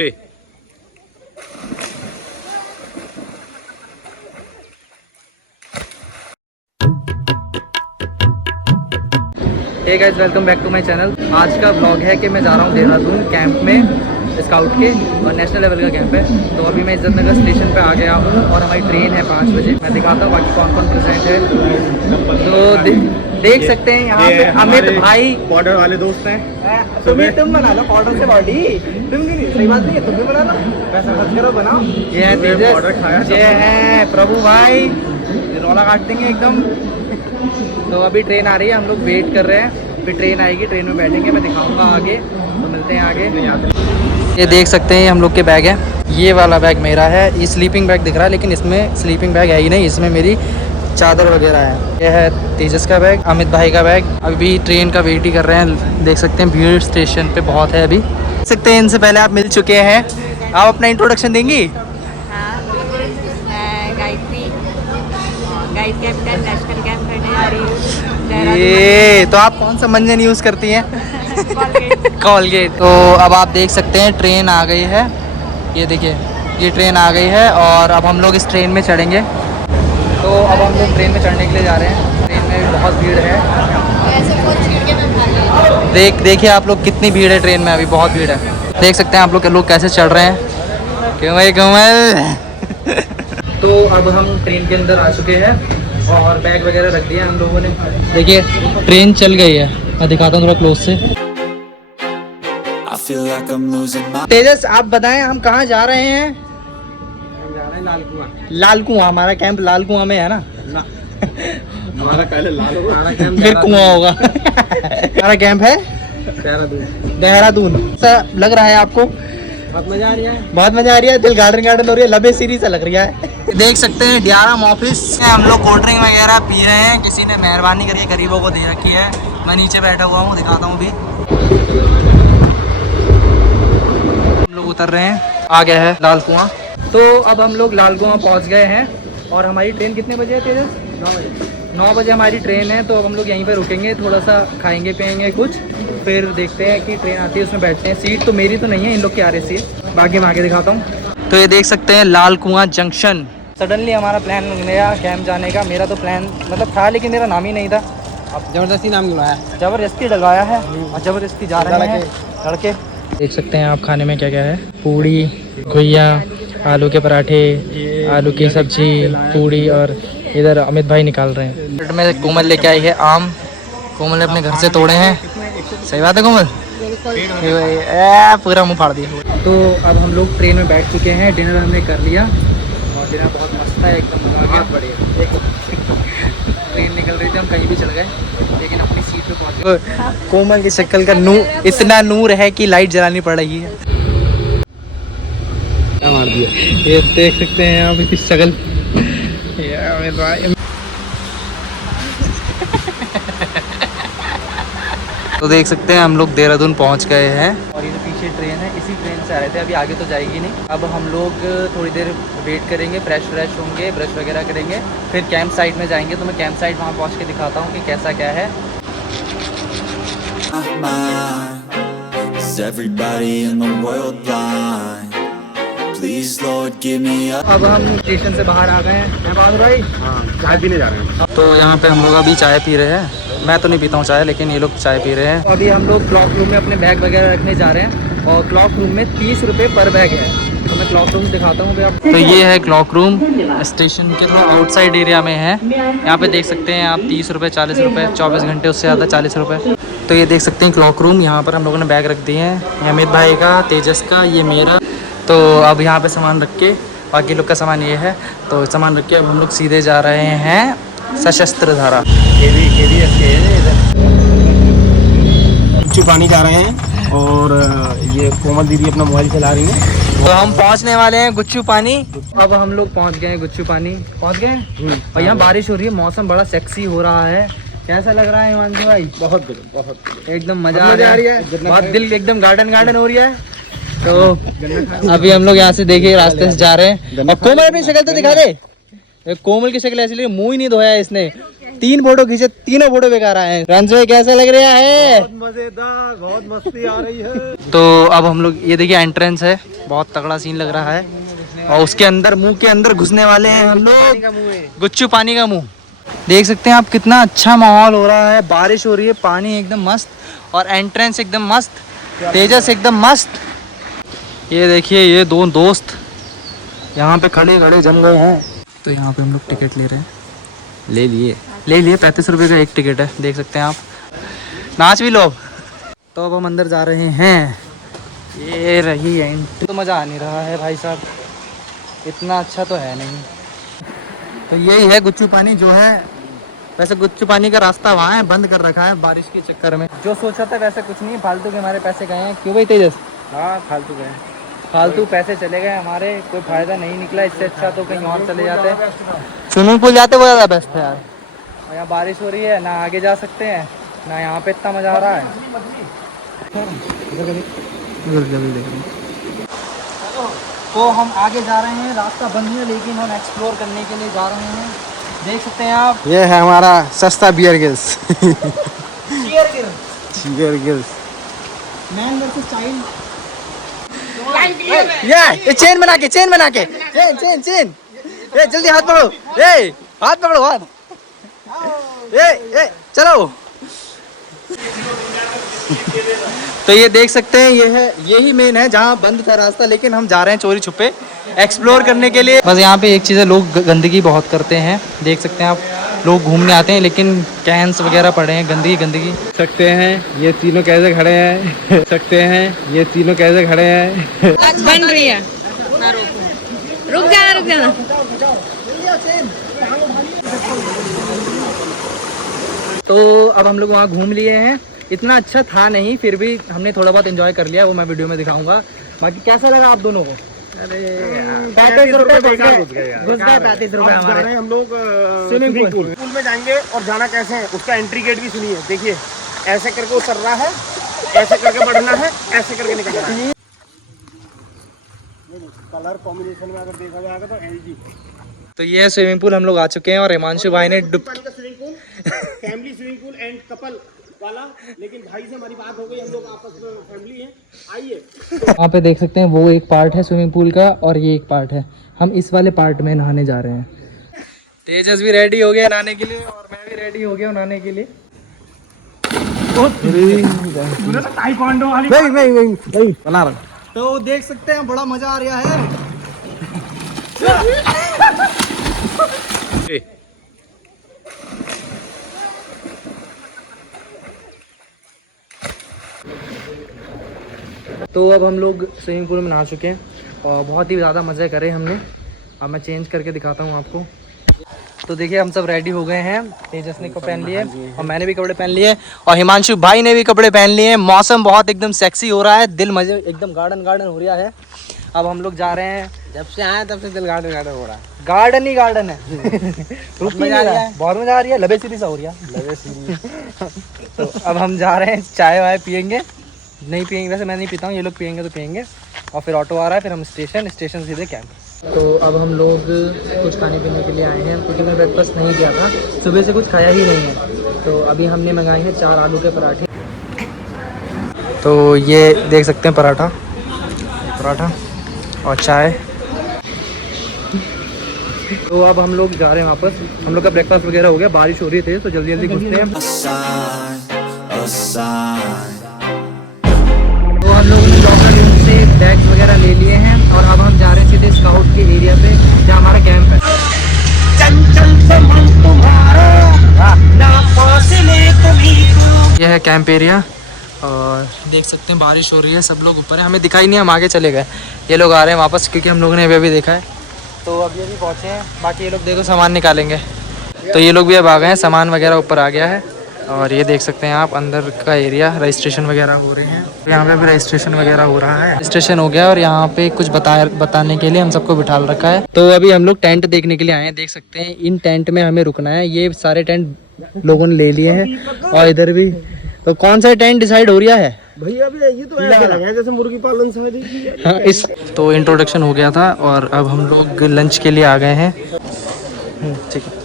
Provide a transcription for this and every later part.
Hey guys, welcome back to my channel. आज का vlog है कि मैं जा रहा हूँ देहरादून कैंप में, स्काउट के, और नेशनल लेवल का कैंप है। तो अभी मैं इज्जत नगर स्टेशन पे आ गया हूँ और हमारी ट्रेन है 5 बजे। मैं दिखाता हूँ बाकी कौन कौन प्रेजेंट है। तो देख सकते हैं यहाँ पे अमित भाई, बॉर्डर वाले दोस्त हैं। तुम बना लो बॉर्डर से बॉडी, तुम क्यों नहीं? सही बात नहीं है, तुम भी बना लो, पैसा खर्च करो, बनाओ। ये है तेजस, ये है प्रभु भाई, रौला काट देंगे एकदम। तो अभी ट्रेन आ रही है, हम लोग वेट कर रहे हैं, फिर ट्रेन आएगी, ट्रेन में बैठेंगे, मैं दिखाऊंगा आगे। तो मिलते हैं आगे। ये देख सकते हैं हम लोग के बैग है। ये वाला बैग मेरा है, ये स्लीपिंग बैग दिख रहा है, लेकिन इसमें स्लीपिंग बैग है ही नहीं, इसमें मेरी चादर वगैरह है। यह है तेजस का बैग, अमित भाई का बैग। अभी ट्रेन का वेट ही कर रहे हैं। देख सकते हैं भीड़ स्टेशन पे बहुत है अभी। देख सकते हैं इनसे पहले आप मिल चुके हैं। आप अपना इंट्रोडक्शन देंगी? गाइड कैप्टन नेशनल कैंप करने आ रही हूँ। ये तो आप कौन सा मंजन यूज़ करती हैं? कॉलगेट। तो अब आप देख सकते हैं ट्रेन आ गई है। ये देखिए, ये ट्रेन आ गई है और अब हम लोग इस ट्रेन में चढ़ेंगे। तो अब हम लोग ट्रेन में चढ़ने के लिए जा रहे हैं। ट्रेन में बहुत भीड़ है। देखिए आप लोग, कितनी भीड़ है ट्रेन में, अभी बहुत भीड़ है। देख सकते हैं आप लोग कैसे चढ़ रहे हैं। क्यों भाई कमल? तो अब हम ट्रेन के अंदर आ चुके हैं और बैग वगैरह रख दिया हम लोगों ने। देखिए ट्रेन चल गई है, मैं दिखाता हूँ थोड़ा क्लोज से। तेजस आप बताएं, हम कहाँ जा रहे हैं? जा रहे हैं लाल कुआं। लाल कुआं, हमारा कैंप लाल कुआं में है ना? हमारा पहले लाल होगा, हमारा कैंप फिर कुआं होगा। हमारा कैंप है देहरादून। ऐसा लग रहा है आपको? बहुत मजा आ रहा है, बहुत मजा आ रही है। दिल गार्डन हो रही है, लबे सीरीज सा लग रहा है। देख सकते हैं डियाराम ऑफिस में हम लोग कोल्ड ड्रिंक वगैरह पी रहे हैं। किसी ने मेहरबानी करके गरीबों को दे रखी है। मैं नीचे बैठा हुआ हूँ, दिखाता हूँ अभी। हम लोग उतर रहे हैं, आ गया है लाल कुआं। तो अब हम लोग लाल कुआं पहुँच गए हैं और हमारी ट्रेन कितने बजे है तेजस? 9 बजे। 9 बजे हमारी ट्रेन है। तो अब हम लोग यहीं पर रुकेंगे, थोड़ा सा खाएंगे पियेंगे कुछ, फिर देखते हैं कि ट्रेन आती है उसमें बैठते हैं। सीट तो मेरी तो नहीं है, इन लोग की आ रही है, बाकी मैं आगे दिखाता हूँ। तो ये देख सकते हैं लाल कुआं जंक्शन। सडनली हमारा प्लान बन गया कैंप जाने का। मेरा तो प्लान मतलब था, लेकिन मेरा नाम ही नहीं था। अब जबरदस्ती नाम लगाया, जबरदस्ती लगाया है और जबरदस्ती जा रहे हैं लड़के। देख सकते हैं आप खाने में क्या क्या है। पूड़ी, घुइया, आलू के पराठे, आलू की सब्जी, पूड़ी, और इधर अमित भाई निकाल रहे हैं। में कोमल लेके आई है आम। कोमल ने अपने घर से तोड़े हैं। सही बात है कोमल? पूरा मुंह फाड़ दिया। तो अब हम लोग ट्रेन में बैठ चुके हैं, डिनर हमने कर लिया और डिनर बहुत मस्त है, एकदम मजा आ गया। ट्रेन निकल रही थी, हम कहीं भी चल गए, लेकिन अपनी सीट पे पहुंच गए। कोमल की शक्ल का नूर, इतना नूर है कि लाइट जलानी पड़ रही है। क्या मार दिया, ये देख सकते हैं आप इसकी शक्ल। तो देख सकते हैं हम लोग देहरादून पहुंच गए हैं और ये पीछे ट्रेन है, इसी ट्रेन से आ रहे थे। अभी आगे तो जाएगी नहीं। अब हम लोग थोड़ी देर वेट करेंगे, फ्रेश होंगे, ब्रश वगैरह करेंगे, फिर कैंप साइट में जाएंगे। तो मैं कैंप साइट वहाँ पहुँच के दिखाता हूँ कि कैसा क्या है। अब हम स्टेशन से बाहर आ गए हैं भाई। चाय पीने जा रहे हैं। तो यहाँ पे हम लोग अभी चाय पी रहे हैं। मैं तो नहीं पीता हूँ चाय, लेकिन ये लोग चाय पी रहे हैं। अभी हम लोग क्लॉक रूम में अपने बैग वगैरह रखने जा रहे हैं और क्लॉक रूम में 30 रुपये पर बैग है। तो मैं क्लॉक रूम दिखाता हूँ आपको। तो ये है क्लॉक रूम, स्टेशन के थोड़ा आउटसाइड एरिया में है। यहाँ पे देख सकते हैं आप 30 रुपये, 40 रुपये, 24 घंटे उससे ज़्यादा 40 रुपये। तो ये देख सकते हैं क्लॉक रूम। यहाँ पर हम लोगों ने बैग रख दिए हैं, अमित भाई का, तेजस का, ये मेरा। तो अब यहाँ पे सामान रख के, बाकी लोग का सामान ये है, तो सामान रख के अब हम लोग सीधे जा रहे हैं सशस्त्र धारा। गुच्चू पानी जा रहे हैं और ये कोमल दीदी अपना मोबाइल चला रही है। तो हम पहुंचने वाले हैं गुच्चू पानी। अब हम लोग पहुंच गए हैं गुच्चू पानी, पहुंच गए। और यहाँ बारिश हो रही है, मौसम बड़ा सेक्सी हो रहा है। कैसा लग रहा है हिमांशु भाई? बहुत एकदम मजा आ रही है। बहुत दिल एकदम गार्डन हो रही है। तो अभी हम लोग यहाँ से देखिए रास्ते से जा रहे हैं। और कोमल अपनी शक्ल तो दिखा दे। कोमल की शक्ल ऐसी लगी, मुंह ही नहीं धोया इसने। 3 फोटो खींचे, तीनों फोटो बेकार आए हैं। रंज भाई कैसा लग रहा है? बहुत मजेदार, बहुत मस्ती आ रही है। तो अब हम लोग ये देखिए एंट्रेंस है, बहुत तगड़ा सीन लग रहा है। और उसके अंदर मुंह के अंदर घुसने वाले हैं हम लोग। गुच्चू पानी का मुंह देख सकते हैं आप, कितना अच्छा माहौल हो रहा है, बारिश हो रही है, पानी एकदम मस्त और एंट्रेंस एकदम मस्त, तेजस एकदम मस्त। ये देखिए ये दो दोस्त यहाँ पे खड़े खड़े जम गए हैं। तो यहाँ पे हम लोग टिकट ले रहे हैं, ले लिए 35 रुपये का एक टिकट है, देख सकते हैं आप। नाच भी लो। तो अब हम अंदर जा रहे हैं, ये रही एंट्री। तो मज़ा आ नहीं रहा है भाई साहब, इतना अच्छा तो है नहीं। तो यही है गुच्चू पानी जो है। वैसे गुच्चू पानी का रास्ता वहाँ है, बंद कर रखा है बारिश के चक्कर में। जो सोचा था वैसे कुछ नहीं, फालतू के हमारे पैसे गए हैं। क्यों भाई तेजस? हाँ फालतू गए, फालतू पैसे चले गए हमारे, कोई फ़ायदा नहीं निकला। इससे अच्छा तो कहीं और चले जाते, स्विमिंग पूल जाते वो ज़्यादा बेस्ट है यार। और यहाँ बारिश हो रही है, ना आगे जा सकते हैं ना यहाँ पे इतना मज़ा आ रहा है। तो हम आगे जा रहे हैं, रास्ता बंद है लेकिन हम एक्सप्लोर करने के लिए जा रहे हैं। देख सकते हैं आप, ये है हमारा सस्ता बियर गिल्स। चियर गिल्स मैन वर्सेस चाइल्ड। ये चेन बना के चेन ये जल्दी हाथ पकड़ो, हाथ पकड़ो हाथ, ये चलो। तो ये देख सकते हैं, ये है, यही मेन है जहाँ बंद था रास्ता, लेकिन हम जा रहे हैं चोरी छुपे एक्सप्लोर करने के लिए। बस यहाँ पे एक चीज़ है, लोग गंदगी बहुत करते हैं, देख सकते हैं आप। लोग घूमने आते हैं लेकिन कैंस वगैरह पड़े हैं, गंदगी। सकते हैं ये तीनों कैसे खड़े हैं, सकते हैं ये तीनों कैसे खड़े हैं। बन रही है, ना रुक जाना। तो अब हम लोग वहाँ घूम लिए हैं, इतना अच्छा था नहीं, फिर भी हमने थोड़ा बहुत एंजॉय कर लिया, वो मैं वीडियो में दिखाऊंगा। बाकी कैसा लगा आप दोनों को? अरे 35 रुपये घुस गए 35 रुपये हमारे। हम लोग स्विमिंग पूल में जाएंगे और जाना कैसे है उसका एंट्री गेट भी सुनिए। देखिए ऐसे करके उतर रहा है, ऐसे करके बढ़ना है, ऐसे करके निकलना है। कलर कॉम्बिनेशन में अगर देखा जाएगा तो LG। तो ये स्विमिंग पूल हम लोग आ चुके हैं और हिमांशु भाई ने swimming pool, family swimming pool and couple वाला, लेकिन भाई से हमारी बात हो गई, हम लोग आपस में फैमिली हैं, आइए। यहाँ पे देख सकते हैं, वो एक पार्ट है स्विमिंग पूल का और ये एक पार्ट है। हम इस वाले पार्ट में नहाने जा रहे हैं। तेजस भी रेडी हो गया नहाने के लिए और मैं भी रेडी हो गया नहाने के लिए। बना रहा। तो देख सकते हैं बड़ा मजा आ रहा है। तो अब हम लोग स्विमिंग पूल में नहा चुके हैं और बहुत ही ज़्यादा मज़े करे हमने। अब मैं चेंज करके दिखाता हूँ आपको। तो देखिए हम सब रेडी हो गए हैं, तेजस ने को पहन लिए और मैंने भी कपड़े पहन लिए और हिमांशु भाई ने भी कपड़े पहन लिए। मौसम बहुत एकदम सेक्सी हो रहा है, दिल मजे एकदम गार्डन हो रहा है। अब हम लोग जा रहे हैं, जब से आए तब से दिल गार्डन हो रहा है, गार्डन ही गार्डन है। बहुत मजा आ रही है, लबे सीधी सा हो रही है। तो अब हम जा रहे हैं, चाय वाय पियेंगे, नहीं पियेंगे वैसे मैं नहीं पीता हूँ, ये लोग पियेंगे तो पियेंगे। और फिर ऑटो आ रहा है, फिर हम स्टेशन सीधे कैंप। तो अब हम लोग कुछ खाने पीने के लिए आए हैं, क्योंकि मैं ब्रेकफास्ट नहीं किया था, सुबह से कुछ खाया ही नहीं है। तो अभी हमने मंगाए हैं 4 आलू के पराठे। तो ये देख सकते हैं पराठा और चाय। तो अब हम लोग जा रहे हैं वापस, हम लोग का ब्रेकफास्ट वगैरह हो गया, बारिश हो रही थी तो जल्दी घुसते हैं। तो हम लोग ने लॉकर रूम से बैग्स वगैरह ले लिए हैं और अब हम जा रहे हैं सीधे स्काउट के एरिया पे जहाँ हमारा कैंप है। यह है कैंप एरिया और देख सकते हैं बारिश हो रही है, सब लोग ऊपर हैं, हमें दिखाई नहीं, हम आगे चले गए। ये लोग आ रहे हैं वापस क्योंकि हम लोगों ने अभी देखा है। तो अब ये भी पहुँचे हैं, बाकी ये लोग देखो सामान निकालेंगे। तो ये लोग भी अब आ गए हैं, सामान वगैरह ऊपर आ गया है। और ये देख सकते हैं आप अंदर का एरिया, रजिस्ट्रेशन वगैरह हो रहे हैं। तो यहाँ पे भी रजिस्ट्रेशन वगैरह हो रहा है, रजिस्ट्रेशन हो गया और यहाँ पे कुछ बताने के लिए हम सबको बिठा रखा है। तो अभी हम लोग टेंट देखने के लिए आए हैं, देख सकते हैं इन टेंट में हमें रुकना है। ये सारे टेंट लोगों ने ले लिए हैं और इधर भी। तो कौन सा टेंट डिसाइड हो रहा है भैया? अभी ये तो ऐसा लगा है जैसे मुर्गी पालन शायद। हाँ, इस तो इंट्रोडक्शन हो गया था और अब हम लोग लंच के लिए आ गए हैं। ठीक है,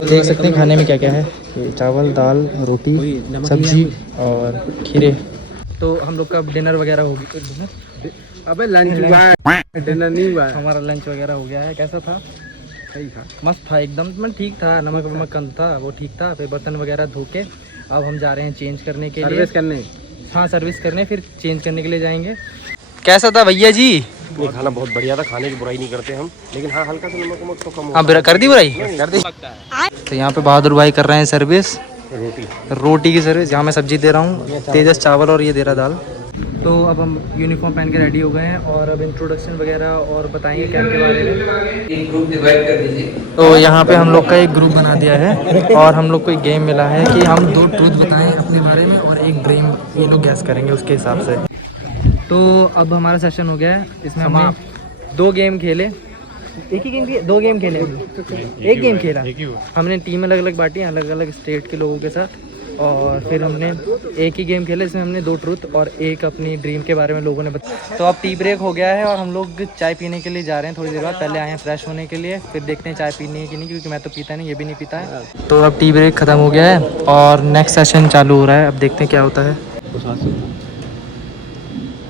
देख सकते हैं खाने में क्या क्या है। ये चावल, दाल, रोटी, सब्जी और खीरे तो हम लोग का डिनर वगैरह हो गया। अबे लंच हुआ है, डिनर नहीं हुआ है। हमारा लंच वगैरह हो गया है। कैसा था? सही था, मस्त था एकदम, मतलब ठीक था, नमक वमक कम था, वो ठीक था। फिर बर्तन वगैरह धो के अब हम जा रहे हैं चेंज करने के लिए, सर्विस करने। हाँ सर्विस करने, फिर चेंज करने के लिए जाएंगे। कैसा था भैया जी? नहीं, खाना बहुत बढ़िया था, खाने की बुराई नहीं करते हम, लेकिन हाँ हल्का सा नमक वमक तो कम हो। हाँ कर दी बुराई कर दी। तो यहाँ पे बहादुर भाई कर रहे हैं सर्विस, रोटी की सर्विस। यहाँ मैं सब्जी दे रहा हूँ, तेजस चावल और ये दे रहा दाल। तो अब हम यूनिफॉर्म पहन के रेडी हो गए हैं और अब इंट्रोडक्शन वगैरह और बताएंगे कैंप के बारे में। एक ग्रुप डिवाइड कर दीजिए। तो यहाँ पे हम लोग का एक ग्रुप बना दिया है और हम लोग को एक गेम मिला है कि हम 2 ट्रूथ बताएं अपने बारे में और एक ड्रीम, ये लोग गैस करेंगे उसके हिसाब से। तो अब हमारा सेशन हो गया है, इसमें हमने 2 गेम खेले। एक ही गेम किया? 2 गेम खेले, एक गेम खेला। हमने टीम अलग अलग बांटी अलग अलग स्टेट के लोगों के साथ, और फिर हमने एक ही गेम खेला, इसमें हमने 2 ट्रूथ और एक अपनी ड्रीम के बारे में लोगों ने बताया। तो अब टी ब्रेक हो गया है और हम लोग चाय पीने के लिए जा रहे हैं थोड़ी देर बाद। पहले आए हैं फ्रेश होने के लिए, फिर देखते हैं चाय पीनी है कि नहीं, क्योंकि मैं तो पीता नहीं, ये भी नहीं पीता है। तो अब टी ब्रेक ख़त्म हो गया है और नेक्स्ट सेशन चालू हो रहा है, अब देखते हैं क्या होता है।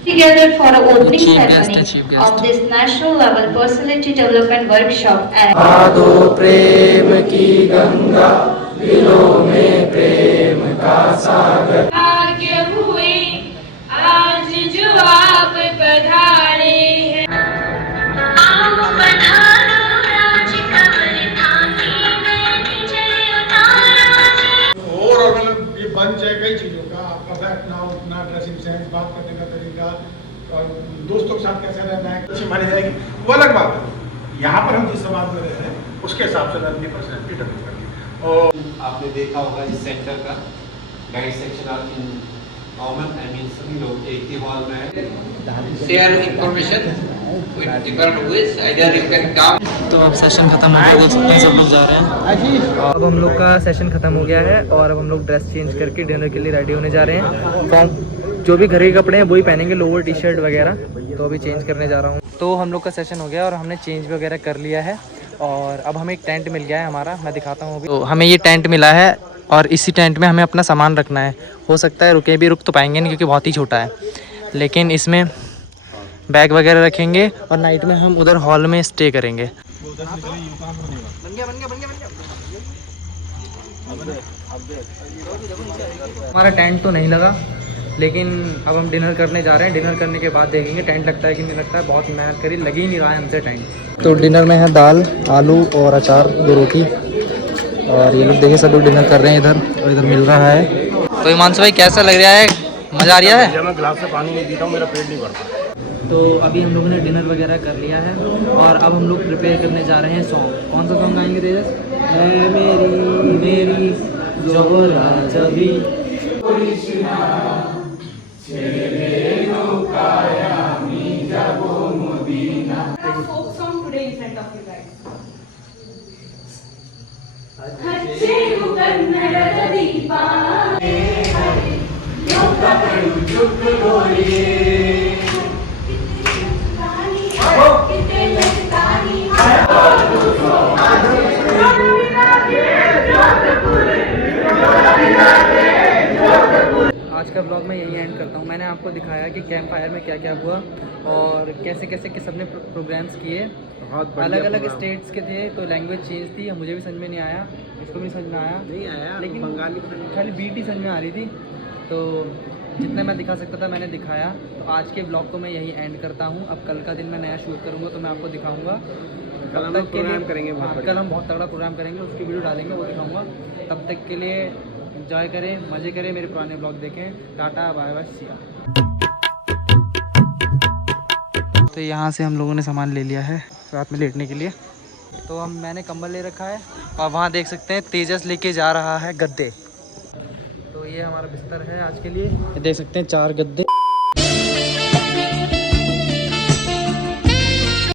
Together for an opening ceremony of this national level personality development workshop at दो प्रेम की गंगा, दिलों में प्रेम का सागर। भाग्य हुए आज जो आप पधारे हैं। आओ पधारो राज कमल थाने में विजय उतारो जी। और मतलब ये बंच है कई चीज़ों का, आपका बैठना उठना, ड्रेसिंग सेंस, बात करने का तरीका और दोस्तों के साथ कैसे रहना है, अच्छी मानी जाएगी, वो अलग बात है। यहाँ पर हम जिस समाज में रहते हैं उसके हिसाब से अपनी पर्सनैलिटी डेवलप करनी। और आपने देखा होगा इस सेंटर का गाइड सेक्शन आप इन कॉमन आई मीन सभी लोग एक ही हॉल में है, share information with different ways, either you can come. तो अब सेशन खत्म हो गया, देख सकते हैं सब लोग जा रहे हैं। अब हम लोग का सेशन खत्म हो गया है और अब हम लोग ड्रेस चेंज करके डिनर के लिए रेडी होने जा रहे हैं। फॉर्म जो भी घर के कपड़े हैं वही पहनेंगे, लोअर टी शर्ट वगैरह। तो अभी चेंज करने जा रहा हूँ। तो हम लोग का सेशन हो गया और हमने चेंज वगैरह कर लिया है और अब हमें एक टेंट मिल गया है हमारा, मैं दिखाता हूँ अभी। तो हमें ये टेंट मिला है और इसी टेंट में हमें अपना सामान रखना है। हो सकता है रुके भी, रुक तो पाएंगे नहीं क्योंकि बहुत ही छोटा है, लेकिन इसमें बैग वगैरह रखेंगे और नाइट में हम उधर हॉल में स्टे करेंगे। हमारा टेंट तो नहीं लगा, लेकिन अब हम डिनर करने जा रहे हैं। डिनर करने के बाद देखेंगे टेंट लगता है कि नहीं लगता है। बहुत मेहनत करी, लग ही नहीं रहा है हमसे टेंट। तो डिनर में है दाल, आलू और अचार, 2 रोटी। और ये लोग देखिए सब लोग डिनर कर रहे हैं इधर, और इधर मिल रहा है। तो हिमांशु भाई कैसा लग रहा है, मज़ा आ रहा है? मैं गिलास से पानी नहीं पीता हूँ, मेरा पेट नहीं भरता। तो अभी हम लोगों ने डिनर वगैरह कर लिया है और अब हम लोग प्रिपेयर करने जा रहे हैं सॉन्ग। कौन सा सॉन्ग गाएंगे तेजस? है मेरी जोरा जबी। Folk song today in front of you guys. आज का ब्लॉग मैं यही एंड करता हूँ। मैंने आपको दिखाया कि कैंप फायर में क्या क्या हुआ और कैसे कैसे के सबने प्रोग्राम्स किए। अलग अलग स्टेट्स के थे तो लैंग्वेज चेंज थी, मुझे भी समझ में नहीं आया, इसको भी समझ में आया, लेकिन बंगाली खाली बीट ही समझ में आ रही थी। तो जितना मैं दिखा सकता था मैंने दिखाया। तो आज के ब्लॉग को मैं यही एंड करता हूँ। अब कल का दिन मैं नया शूट करूँगा तो मैं आपको दिखाऊँगा। कल हम प्रोग्राम करेंगे, कल हम बहुत तगड़ा प्रोग्राम करेंगे, उसकी वीडियो डालेंगे, वो दिखाऊँगा। तब तक के लिए एंजॉय करें, मज़े करें, मेरे पुराने ब्लॉग देखें। Tata bye bye, see ya. तो यहाँ से हम लोगों ने सामान ले लिया है रात में लेटने के लिए। तो हम मैंने कंबल ले रखा है और वहाँ देख सकते हैं तेजस लेके जा रहा है गद्दे। तो ये हमारा बिस्तर है आज के लिए, ये देख सकते हैं 4 गद्दे।